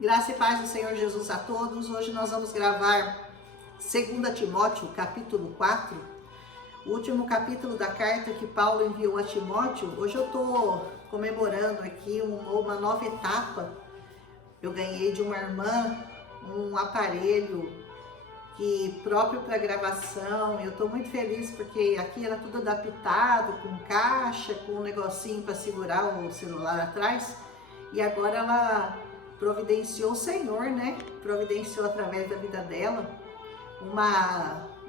Graça e paz do Senhor Jesus a todos. Hoje nós vamos gravar 2 Timóteo, capítulo 4, o último capítulo da carta que Paulo enviou a Timóteo. Hoje eu estou comemorando aqui uma nova etapa. Eu ganhei de uma irmã um aparelho que próprio para gravação. Eu estou muito feliz porque aqui era tudo adaptado, com caixa, com um negocinho para segurar o celular atrás. E agora ela providenciou o Senhor, né? Providenciou através da vida dela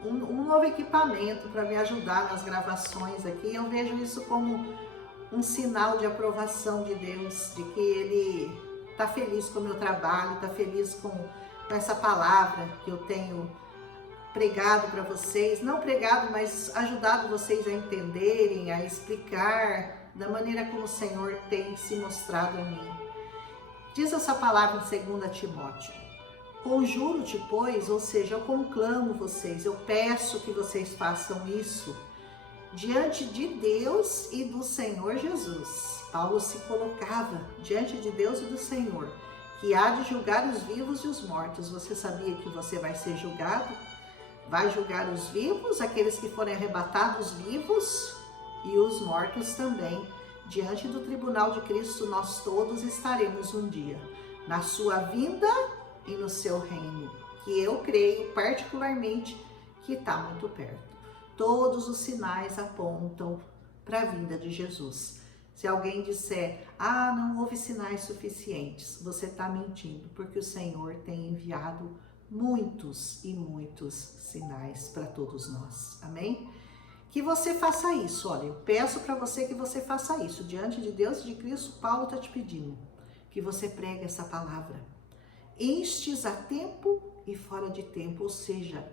um novo equipamento para me ajudar nas gravações aqui. Eu vejo isso como um sinal de aprovação de Deus, de que Ele está feliz com o meu trabalho, está feliz com essa palavra que eu tenho pregado para vocês. Não pregado, mas ajudado vocês a entenderem, a explicar da maneira como o Senhor tem se mostrado a mim. Diz essa palavra em 2 Timóteo: conjuro-te, pois, ou seja, eu conclamo vocês, eu peço que vocês façam isso diante de Deus e do Senhor Jesus. Paulo se colocava diante de Deus e do Senhor, que há de julgar os vivos e os mortos. Você sabia que você vai ser julgado? Vai julgar os vivos, aqueles que forem arrebatados vivos, e os mortos também. Diante do tribunal de Cristo, nós todos estaremos um dia, na sua vinda e no seu reino, que eu creio particularmente que está muito perto. Todos os sinais apontam para a vinda de Jesus. Se alguém disser, não houve sinais suficientes, você está mentindo, porque o Senhor tem enviado muitos e muitos sinais para todos nós. Amém? Que você faça isso. Olha, eu peço para você que você faça isso. Diante de Deus e de Cristo, Paulo está te pedindo que você pregue essa palavra. Instes a tempo e fora de tempo, ou seja,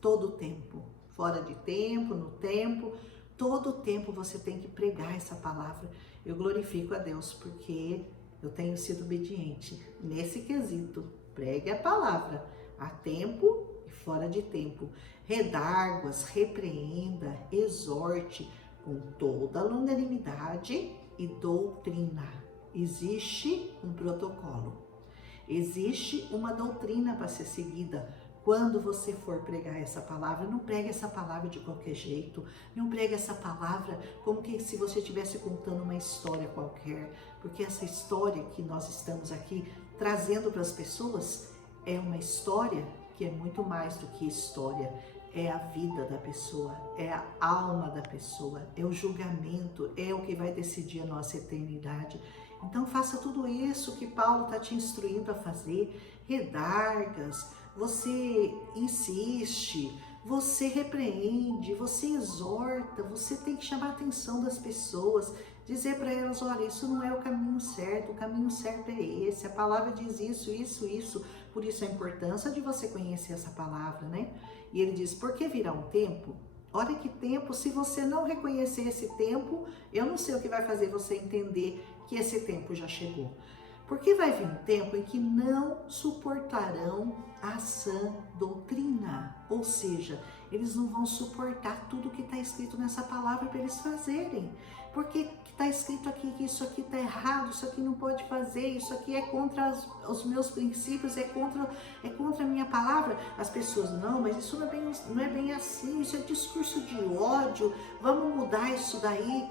todo o tempo. Fora de tempo, no tempo, todo o tempo você tem que pregar essa palavra. Eu glorifico a Deus porque eu tenho sido obediente nesse quesito. Pregue a palavra a tempo e fora de tempo. Redarguas, repreenda, exorte com toda longanimidade e doutrina. Existe um protocolo, existe uma doutrina para ser seguida. Quando você for pregar essa palavra, não pregue essa palavra de qualquer jeito, não pregue essa palavra como que se você estivesse contando uma história qualquer, porque essa história que nós estamos aqui trazendo para as pessoas é uma história que é muito mais do que história. É a vida da pessoa, é a alma da pessoa, é o julgamento, é o que vai decidir a nossa eternidade. Então faça tudo isso que Paulo está te instruindo a fazer. Redargas, você insiste, você repreende, você exorta, você tem que chamar a atenção das pessoas, dizer para elas, olha, isso não é o caminho certo é esse, a palavra diz isso. Por isso a importância de você conhecer essa palavra, né? E ele diz, porque virá um tempo, olha que tempo, se você não reconhecer esse tempo, eu não sei o que vai fazer você entender que esse tempo já chegou. Porque vai vir um tempo em que não suportarão a sã doutrina, ou seja, eles não vão suportar tudo que está escrito nessa palavra para eles fazerem. Porque está escrito aqui que isso aqui está errado, isso aqui não pode fazer, isso aqui é contra os meus princípios, é contra a minha palavra. As pessoas, não, mas isso não é bem assim, isso é discurso de ódio, vamos mudar isso daí.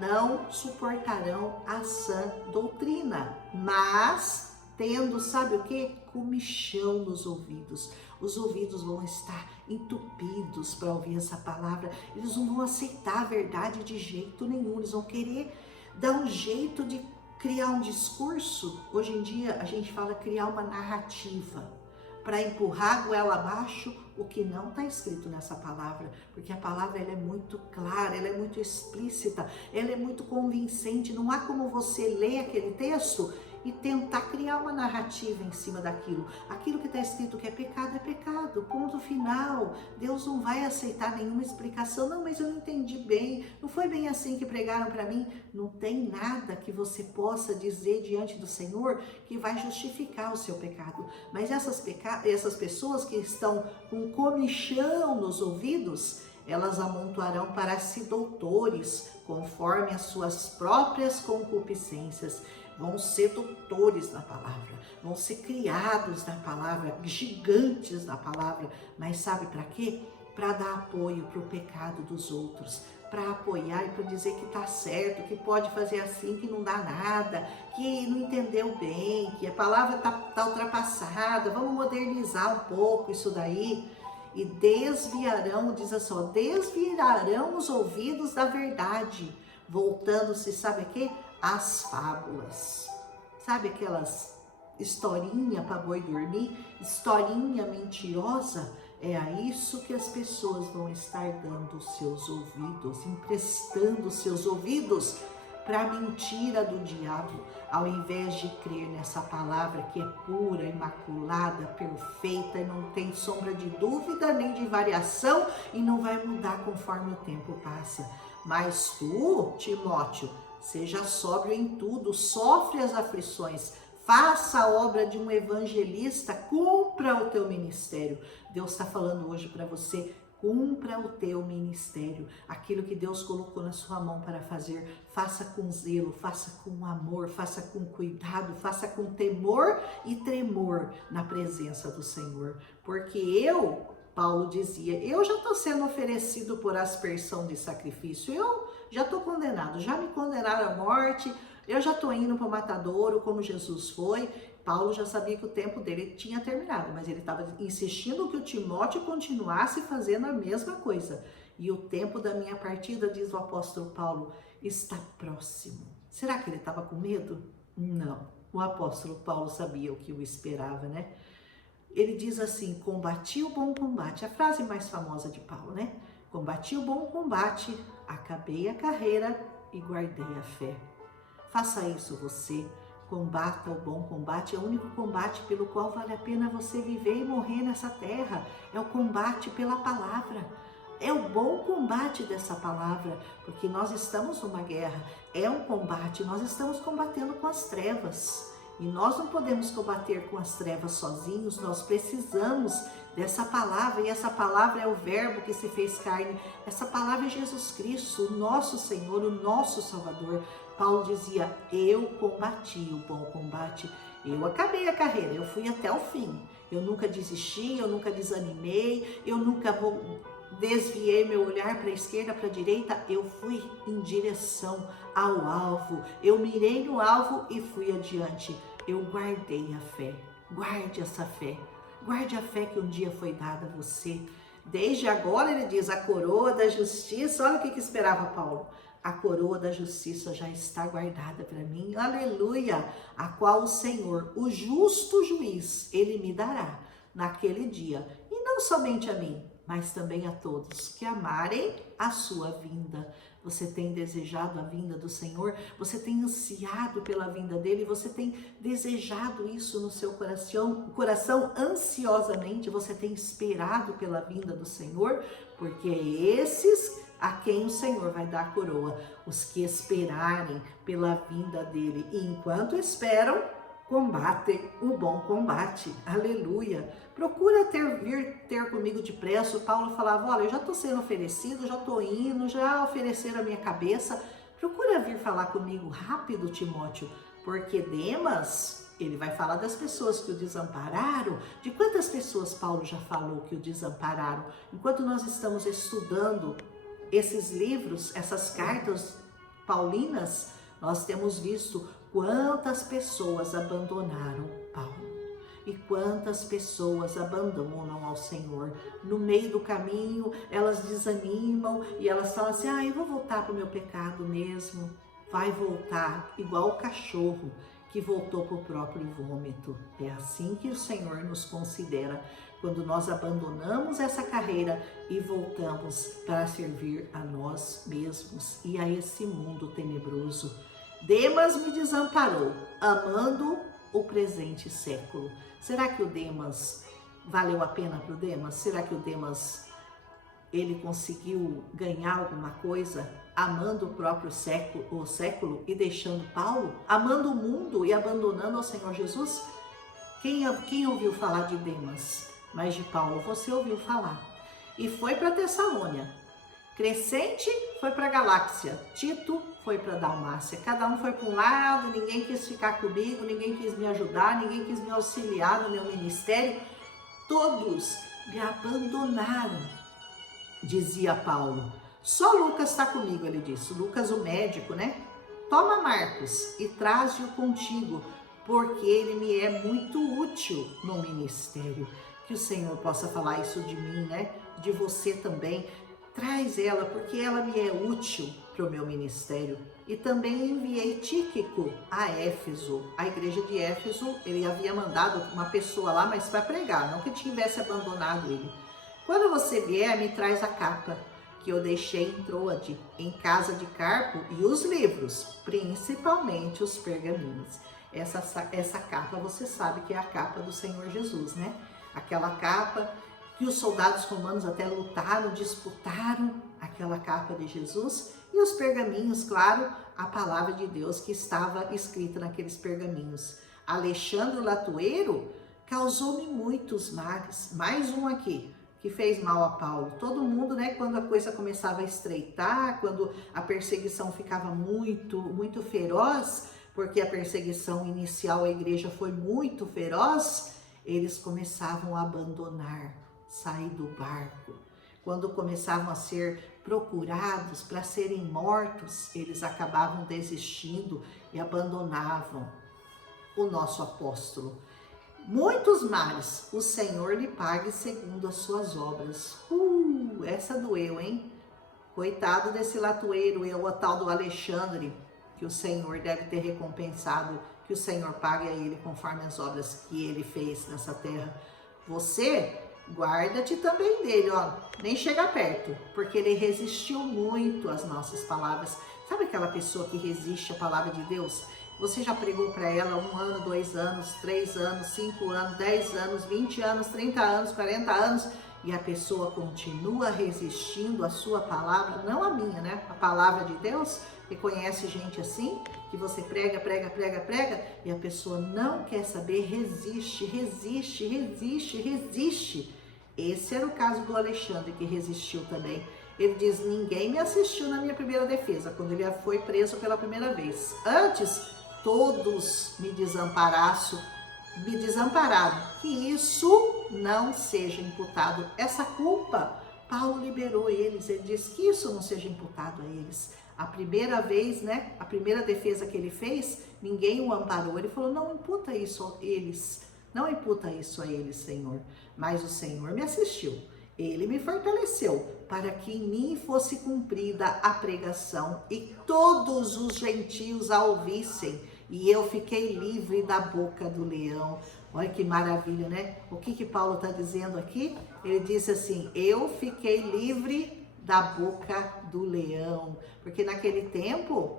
Não suportarão a sã doutrina, mas tendo, sabe o que? Comichão nos ouvidos. Os ouvidos vão estar entupidos para ouvir essa palavra. Eles não vão aceitar a verdade de jeito nenhum. Eles vão querer dar um jeito de criar um discurso. Hoje em dia a gente fala criar uma narrativa para empurrar a goela abaixo o que não está escrito nessa palavra, porque a palavra ela é muito clara, ela é muito explícita, ela é muito convincente. Não há como você ler aquele texto e tentar criar uma narrativa em cima daquilo. Aquilo que está escrito que é pecado, ponto final. Deus não vai aceitar nenhuma explicação. Não, mas eu não entendi bem, não foi bem assim que pregaram para mim. Não tem nada que você possa dizer diante do Senhor que vai justificar o seu pecado. Mas essas pessoas que estão com comichão nos ouvidos, elas amontoarão para si doutores, conforme as suas próprias concupiscências. vão ser doutores na palavra, vão ser criados na palavra, gigantes na palavra, mas sabe para quê? Para dar apoio para o pecado dos outros, para apoiar e para dizer que está certo, que pode fazer assim, que não dá nada, que não entendeu bem, que a palavra tá ultrapassada, vamos modernizar um pouco isso daí. E desviarão, diz assim, ó, desviarão os ouvidos da verdade, voltando-se, sabe o quê? Às fábulas. Sabe aquelas historinha para boi dormir? Historinha mentirosa? É a isso que as pessoas vão estar dando seus ouvidos, emprestando seus ouvidos para a mentira do diabo, ao invés de crer nessa palavra que é pura, imaculada, perfeita e não tem sombra de dúvida nem de variação e não vai mudar conforme o tempo passa. Mas tu, Timóteo, seja sóbrio em tudo, sofre as aflições, faça a obra de um evangelista, cumpra o teu ministério. Deus está falando hoje para você, cumpra o teu ministério, aquilo que Deus colocou na sua mão para fazer, faça com zelo, faça com amor, faça com cuidado, faça com temor e tremor na presença do Senhor. Porque Paulo dizia, eu já estou sendo oferecido por aspersão de sacrifício, eu já estou condenado, já me condenaram à morte, eu já estou indo para o matadouro como Jesus foi. Paulo já sabia que o tempo dele tinha terminado, mas ele estava insistindo que o Timóteo continuasse fazendo a mesma coisa. E o tempo da minha partida, diz o apóstolo Paulo, está próximo. Será que ele estava com medo? Não. O apóstolo Paulo sabia o que o esperava, né? Ele diz assim, combati o bom combate. A frase mais famosa de Paulo, né? Combati o bom combate, acabei a carreira e guardei a fé. Faça isso você. Combata o bom combate, é o único combate pelo qual vale a pena você viver e morrer nessa terra. É o combate pela palavra. É o bom combate dessa palavra, porque nós estamos numa guerra. É um combate, nós estamos combatendo com as trevas. E nós não podemos combater com as trevas sozinhos, nós precisamos dessa palavra. E essa palavra é o verbo que se fez carne. Essa palavra é Jesus Cristo, o nosso Senhor, o nosso Salvador. Paulo dizia, eu combati o bom combate, eu acabei a carreira, eu fui até o fim. Eu nunca desisti, eu nunca desanimei, eu nunca desviei meu olhar para a esquerda, para a direita, eu fui em direção ao alvo. Eu mirei no alvo e fui adiante. Eu guardei a fé. Guarde essa fé. Guarde a fé que um dia foi dada a você. Desde agora, ele diz, a coroa da justiça. Olha o que esperava Paulo. A coroa da justiça já está guardada para mim, aleluia, a qual o Senhor, o justo juiz, ele me dará naquele dia, e não somente a mim, mas também a todos que amarem a sua vinda. Você tem desejado a vinda do Senhor? Você tem ansiado pela vinda dele? Você tem desejado isso no seu coração ansiosamente? Você tem esperado pela vinda do Senhor? Porque esses a quem o Senhor vai dar a coroa, os que esperarem pela vinda dele. E enquanto esperam, combatem o bom combate. Aleluia. Procura vir ter comigo depressa. O Paulo falava, olha, eu já estou sendo oferecido, já estou indo, já ofereceram a minha cabeça. Procura vir falar comigo rápido, Timóteo, porque Demas, ele vai falar das pessoas que o desampararam. De quantas pessoas Paulo já falou que o desampararam? Enquanto nós estamos estudando esses livros, essas cartas paulinas, nós temos visto quantas pessoas abandonaram Paulo e quantas pessoas abandonam ao Senhor. No meio do caminho, elas desanimam e elas falam assim, eu vou voltar para o meu pecado mesmo. Vai voltar igual o cachorro que voltou para o próprio vômito. É assim que o Senhor nos considera quando nós abandonamos essa carreira e voltamos para servir a nós mesmos e a esse mundo tenebroso. Demas me desamparou, amando o presente século. Será que o Demas valeu a pena para o Demas? Será que o Demas ele conseguiu ganhar alguma coisa amando o próprio século e deixando Paulo? Amando o mundo e abandonando ao Senhor Jesus? Quem ouviu falar de Demas? Mas de Paulo você ouviu falar. E foi para Tessalônia. Crescente foi para a Galáxia, Tito foi para a Dalmácia. Cada um foi para um lado, ninguém quis ficar comigo, ninguém quis me ajudar, ninguém quis me auxiliar no meu ministério. Todos me abandonaram, dizia Paulo. Só Lucas está comigo, ele disse. Lucas, o médico, né? Toma Marcos e traze-o contigo, porque ele me é muito útil no ministério. Que o Senhor possa falar isso de mim, né? De você também. Traz ela, porque ela me é útil para o meu ministério. E também enviei Tíquico a Éfeso, a igreja de Éfeso. Ele havia mandado uma pessoa lá, mas para pregar, não que tivesse abandonado ele. Quando você vier, me traz a capa que eu deixei em Troade, em casa de Carpo, e os livros, principalmente os pergaminhos. Essa capa, você sabe que é a capa do Senhor Jesus, né? Aquela capa que os soldados romanos até lutaram, disputaram, aquela capa de Jesus, e os pergaminhos, claro, a palavra de Deus que estava escrita naqueles pergaminhos. Alexandre Latueiro causou-me muitos males. Mais um aqui, que fez mal a Paulo. Todo mundo, né, quando a coisa começava a estreitar, quando a perseguição ficava muito feroz, porque a perseguição inicial à igreja foi muito feroz, eles começavam a abandonar, sair do barco. Quando começavam a ser procurados para serem mortos, eles acabavam desistindo e abandonavam o nosso apóstolo. Muitos males o Senhor lhe pague segundo as suas obras. Essa doeu, hein? Coitado desse latoeiro, o tal do Alexandre, que o Senhor deve ter recompensado, que o Senhor pague a ele conforme as obras que ele fez nessa terra. Você, guarda-te também dele, ó, nem chega perto, porque ele resistiu muito às nossas palavras. Sabe aquela pessoa que resiste à palavra de Deus? Você já pregou para ela 1 ano, 2 anos, 3 anos, 5 anos, 10 anos, 20 anos, 30 anos, 40 anos, e a pessoa continua resistindo à sua palavra, não a minha, né? A palavra de Deus. E conhece gente assim, que você prega, e a pessoa não quer saber, resiste. Esse era o caso do Alexandre, que resistiu também. Ele diz, ninguém me assistiu na minha primeira defesa, quando ele foi preso pela primeira vez. Antes, todos me desampararam, que isso não seja imputado. Essa culpa, Paulo liberou eles, ele diz que isso não seja imputado a eles. A primeira vez, né, a primeira defesa que ele fez, ninguém o amparou. Ele falou, não imputa isso a eles, Senhor. Mas o Senhor me assistiu, ele me fortaleceu, para que em mim fosse cumprida a pregação e todos os gentios a ouvissem. E eu fiquei livre da boca do leão. Olha que maravilha, né? O que Paulo está dizendo aqui? Ele disse assim, eu fiquei livre da boca do leão. Porque naquele tempo,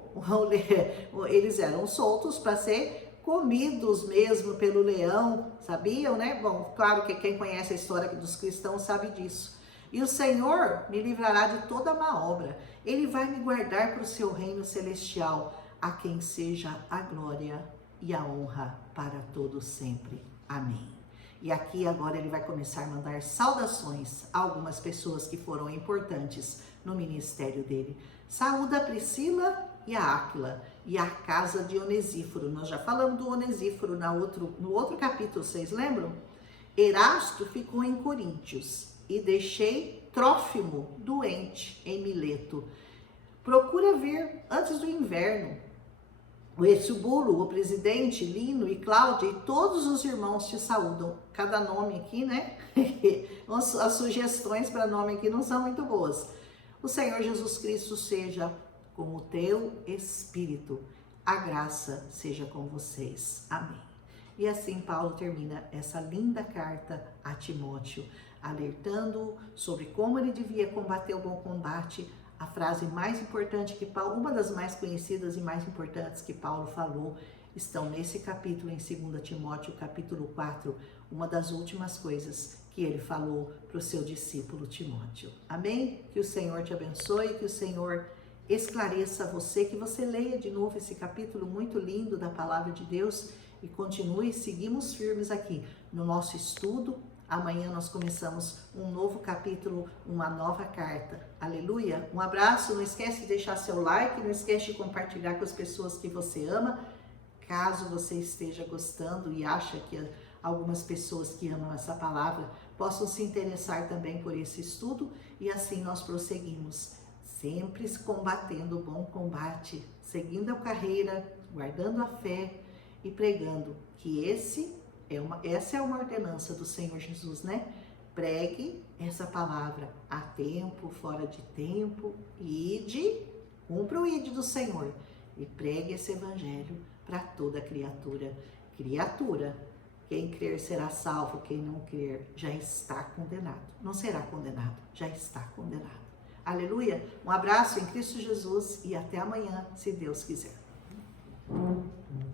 eles eram soltos para ser comidos mesmo pelo leão, sabiam, né? Bom, claro que quem conhece a história dos cristãos sabe disso. E o Senhor me livrará de toda má obra. Ele vai me guardar para o seu reino celestial, a quem seja a glória e a honra para todos sempre. Amém. E aqui agora ele vai começar a mandar saudações a algumas pessoas que foram importantes no ministério dele. Saúda a Priscila e a Áquila e a casa de Onesíforo. Nós já falamos do Onesíforo no outro capítulo, vocês lembram? Erasto ficou em Coríntios e deixei Trófimo doente em Mileto. Procura vir antes do inverno. O Esubulo, o presidente, Lino e Cláudia e todos os irmãos te saúdam. Cada nome aqui, né? As sugestões para nome aqui não são muito boas. O Senhor Jesus Cristo seja com o teu espírito. A graça seja com vocês. Amém. E assim Paulo termina essa linda carta a Timóteo, alertando sobre como ele devia combater o bom combate. A frase mais importante que Paulo, uma das mais conhecidas e mais importantes que Paulo falou, estão nesse capítulo, em 2 Timóteo, capítulo 4, uma das últimas coisas que ele falou para o seu discípulo Timóteo. Amém? Que o Senhor te abençoe, que o Senhor esclareça você, que você leia de novo esse capítulo muito lindo da Palavra de Deus e continue, seguimos firmes aqui no nosso estudo, Amanhã nós começamos um novo capítulo, uma nova carta. Aleluia! Um abraço, não esquece de deixar seu like, não esquece de compartilhar com as pessoas que você ama. Caso você esteja gostando e acha que algumas pessoas que amam essa palavra possam se interessar também por esse estudo, e assim nós prosseguimos, sempre combatendo o bom combate, seguindo a carreira, guardando a fé e pregando que essa é uma ordenança do Senhor Jesus, né? Pregue essa palavra a tempo, fora de tempo, cumpra o ide do Senhor e pregue esse evangelho para toda criatura. Quem crer será salvo, quem não crer já está condenado. Não será condenado, já está condenado. Aleluia! Um abraço em Cristo Jesus e até amanhã, se Deus quiser.